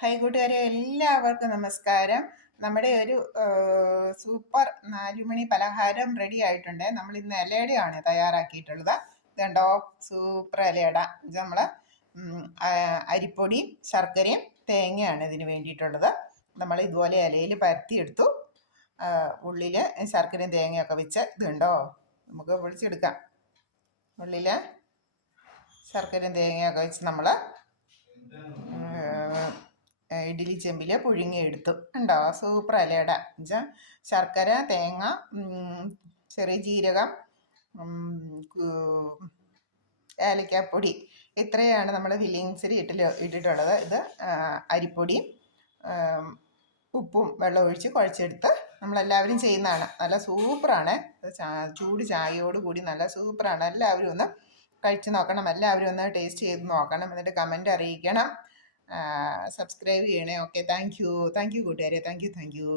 High കൂട്ടുകാരെ എല്ലാവർക്കും നമസ്കാരം. നമ്മുടെ ഒരു സൂപ്പർ നാലുമണി പലഹാരം റെഡി ആയിട്ടുണ്ട്. നമ്മൾ ഇന്ന് ഇലയുടെയാണ് തയ്യാറാക്കിയിട്ടുള്ളത്. ഇതുണ്ടോ? സൂപ്പർ ഇലയട. ഇത് നമ്മൾ അരിപ്പൊടിയും ശർക്കരയും തേങ്ങയാണ് ഇതിന് വേണ്ടിയിട്ടുള്ളത്. നമ്മൾ ഇതുപോലെ ഇലയിൽ പരത്തിയെടുത്തു. ഉള്ളിൽ ശർക്കരയും തേങ്ങയൊക്കെ വെച്ച് ഇതുണ്ടോ? നമുക്ക് പൊളിച്ചെടുക്കാം ഉള്ളിൽ ശർക്കരയും തേങ്ങയൊക്കെ വെച്ച് നമ്മൾ ഇഡ്ഡലി ചെമ്പിൽ പുഴുങ്ങിയെടുത്തു. ഉണ്ടോ സൂപ്പർ അല്ലേട എന്നുവെച്ചാൽ ശർക്കര തേങ്ങ ചെറിയ ജീരകം ഏലക്കാപ്പൊടി. ഇത്രയാണ് നമ്മൾ വില്ലിങ്സിൽ ഇട്ടിൽ ഇട്ടിട്ടുള്ളത്. ഇത് അരിപ്പൊടി ഉപ്പും വെള്ളം ഒഴിച്ച് കുഴച്ചെടുത്ത് നമ്മളെല്ലാവരും ചെയ്യുന്നതാണ്. നല്ല സൂപ്പറാണ്. ചൂട് ചായയോട് കൂടി നല്ല സൂപ്പറാണ്. എല്ലാവരും ഒന്ന് കഴിച്ച് നോക്കണം. എല്ലാവരും ഒന്ന് ടേസ്റ്റ് ചെയ്ത് നോക്കണം. എന്നിട്ട് കമന്റ് അറിയിക്കണം. സബ്സ്ക്രൈബ് ചെയ്യണേ. Okay thank you thank you കൂട്ടുകാരെ. Thank you thank you